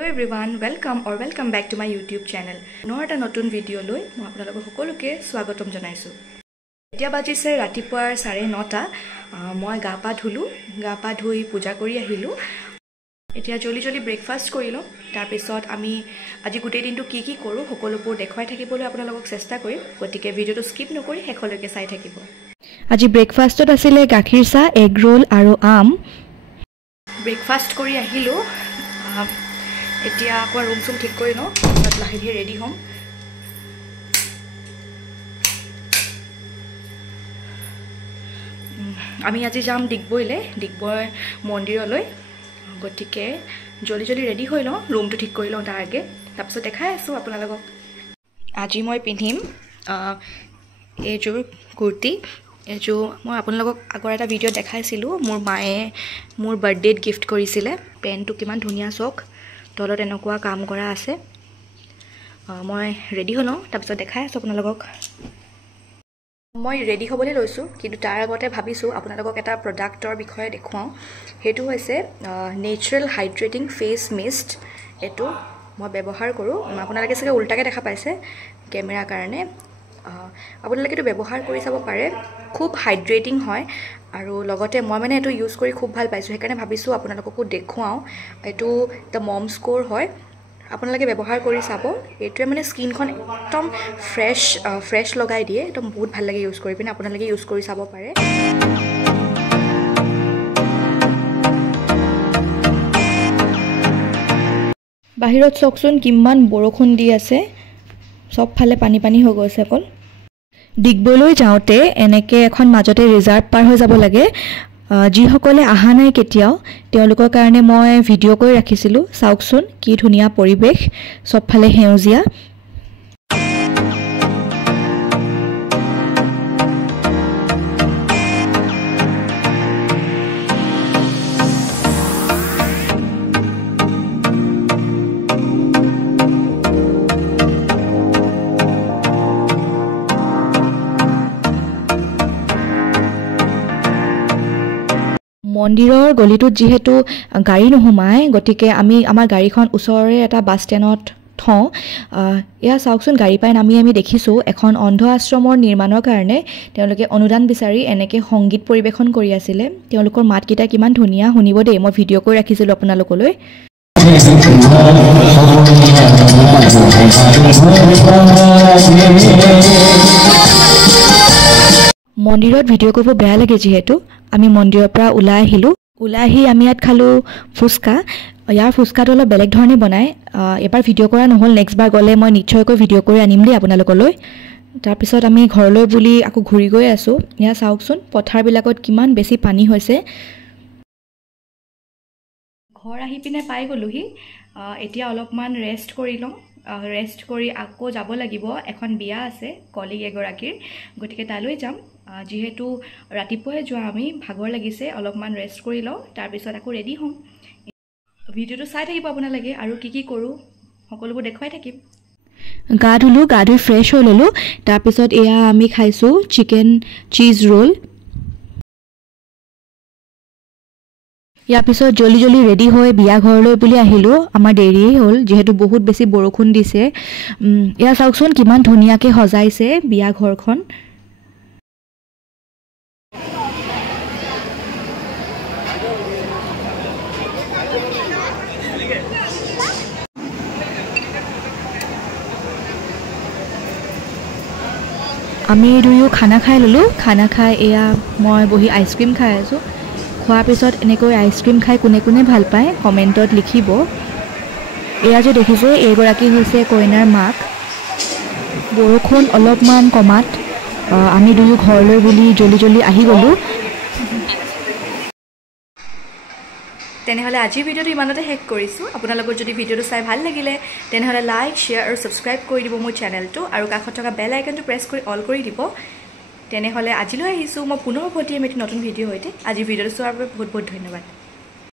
Hello everyone, welcome back to my YouTube channel. Nota notun video loi moi apnalok hokoluke swagatom janaisu. Etia bajise ratipuar 9:30 moi gapa dhulu, gapa dhui puja kori ahilu. Etia joli breakfast korilo. Tar pisot ami aji gutei dintu ki koru hokolupur dekhwai thakibole apnalok chesta korim. Gotike video to skip nokori hekholoke sai thakibo. Aji breakfast ot asile gakhir sa, egg roll aru am. Breakfast kori ahilu. এতিয়া আকো room sum ঠিক কৰি ন তাত লাহে ধীৰে ready হ'ম আমি আজি যাম ডিগবৈলে ডিগবৈ মন্দিৰলৈ গতিকে জলি ৰেডি হৈ লওঁ ৰুমটো ঠিক কৰি লওঁ তাৰ আগে তাৰপিছত দেখাই আছো আপোনালোকক আজি মই পিন্ধিম এইযোৰ কুৰ্তি এইযোৰ মই আপোনালোকক আগৰ এটা ভিডিঅ' দেখাইছিলো মোৰ মায়ে মোৰ বাৰ্থডেত গিফ্ট কৰিছিলে পেনটো কিমান ধুনীয়া চক তলত এনেকুৱা কাম কৰা আছে মই ৰেডি হলো তাৰপিছত দেখাই আছো আপোনালোকক মই ৰেডি হ'বলৈ লৈছো কিন্তু তাৰ আগতে ভাবিছো আপোনালোকক এটা প্ৰডাক্টৰ বিষয়ে দেখুৱাও হেতু হৈছে নেচাৰেল হাইড্ৰেটিং ফেস মিষ্ট এটো মই ব্যৱহাৰ কৰো আপোনালোকে সকে উল্টাকে দেখা পাইছে কেমেৰা কাৰণে আপোনালোকে এটো ব্যৱহাৰ কৰি চাব পাৰে খুব হাইড্ৰেটিং হয় আৰু লগতে মই মানে এটো ইউজ কৰি খুব ভাল পাইছো সেইকাৰণে ভাবিছো আপোনালোককো দেখুৱাও এটো দ্য মম স্কোৰ হয় আপোনালোকে ব্যৱহাৰ কৰি চাব এটোৱে মানে স্কিনখন একদম ফ্ৰেশ লগাই দিয়ে একদম বহুত ভাল লাগে ইউজ কৰি পিনে আপোনালোকে ইউজ কৰি চাব পাৰে বাহিৰত চকচোন কিমান বৰষুণ দি আছে সব ফালে পানী হৈ গৈছে অকল ডিগবৈলৈ যাওঁতে এনেকে এখন মাজতে ৰিজাৰ্ভ পাৰ হৈ যাব লাগে যিসকলে আহা নাই কেতিয়াও তেওঁলোকৰ কাৰণে মই ভিডিঅ' কৰি ৰাখিছিলো চাওকচোন কি ধুনীয়া পৰিবেশ সব ফালে হেউজিয়া মন্দিৰৰ গলিটোত যেহেতু গাড়ী নহুমায় গতিকে আমি আমাৰ গাড়ীখন ওচৰৰে এটা বাস ষ্টেণ্ডত থওঁ ইয়া চাওকচোন গাড়ী পাই আমি দেখিছো এখন অন্ধ আশ্ৰমৰ নিৰ্মাণৰ কাৰণে তেওঁলোকে অনুদান বিচাৰি এনেকে সংগীত পৰিবেশন কৰি আছিল তেওঁলোকৰ মাতকেইটা কিমান ধুনীয়া শুনিব দেই মই ভিডিঅ' কৰি ৰাখিছিলো আপোনালোকলৈ মন্দিৰত ভিডিঅ' কৰিব বেয়া লাগে যেহেতু আমি মন্দিৰৰ পৰা ওলাই আহি আমি ইয়াত খালো ফুচকা ইয়াৰ ফুচকাটো অলপ বেলেগ ধৰণে বনায় এবাৰ ভিডিঅ' কৰা নহ'ল নেক্সট বাৰ গ'লে মই নিশ্চয়কৈ ভিডিঅ' কৰি আনিম দেই আপোনালোকলৈ তাৰপিছত আমি ঘৰলৈ বুলি আকৌ ঘূৰি গৈ আছো ইয়া চাওকচোন পথাৰবিলাকত কিমান বেছি পানী হৈছে ঘৰ আহি পিনে পাই গ'লোহি এতিয়া অলপমান ৰেষ্ট কৰি লওঁ ৰেষ্ট কৰি আকৌ যাব লাগিব এখন বিয়া আছে কলিগ এগৰাকীৰ গতিকে তালৈ যাম যেহেতু ৰাতিপুৱাই যোৱা আমি ভাগৰ লাগিছে অলপমান ৰেষ্ট কৰি লওঁ তাৰপিছত আকৌ ৰেডি হ'ম ভিডিঅ'টো চাই থাকিব আপোনালোকে আৰু কি কৰোঁ সকলোবোৰ দেখুৱাই থাকিম গা ধুই ফ্ৰেছ হৈ ল'লো তাৰপিছত এয়া আমি খাইছোঁ চিকেন চিজ ৰোল ইয়াৰ পিছত জলি ৰেডি হৈ বিয়া ঘৰলৈ বুলি আহিলোঁ আমাৰ দেৰিয়ে হ'ল যিহেতু বহুত বেছি বৰষুণ দিছে এয়া চাওকচোন কিমান ধুনীয়াকৈ সজাইছে বিয়া ঘৰখন আমি দুয়ো খানা খাই ল'লোঁ খানা খাই এয়া মই বহি আইচক্ৰীম খাই আছোঁ খোৱাৰ পিছত এনেকৈ আইচক্ৰীম খাই কোনে ভাল পায় কমেণ্টত লিখিব এয়া যে দেখিছে এইগৰাকী হৈছে কইনাৰ মাক বৰষুণ অলপমান কমাত আমি দুয়ো ঘৰলৈ বুলি জলি আহি গ'লোঁ তেনেহলে আজিৰ ভিডিঅ'টো ইমানতে শেষ কৰিছোঁ আপোনালোকৰ যদি ভিডিঅ'টো চাই ভাল লাগিলে তেনেহলে লাইক শ্বেয়াৰ আৰু সাবস্ক্ৰাইব কৰি দিব মোৰ চেনেলটো আৰু কাষত থকা বেল আইকনটো প্ৰেছ কৰি অল কৰি দিব তেনেহলে আজিলৈ আহিছোঁ মই পুনৰ উভতি এটি নতুন ভিডিঅ' হৈতে আজি ভিডিঅ'টো চোৱাৰ বাবে বহুত ধন্যবাদ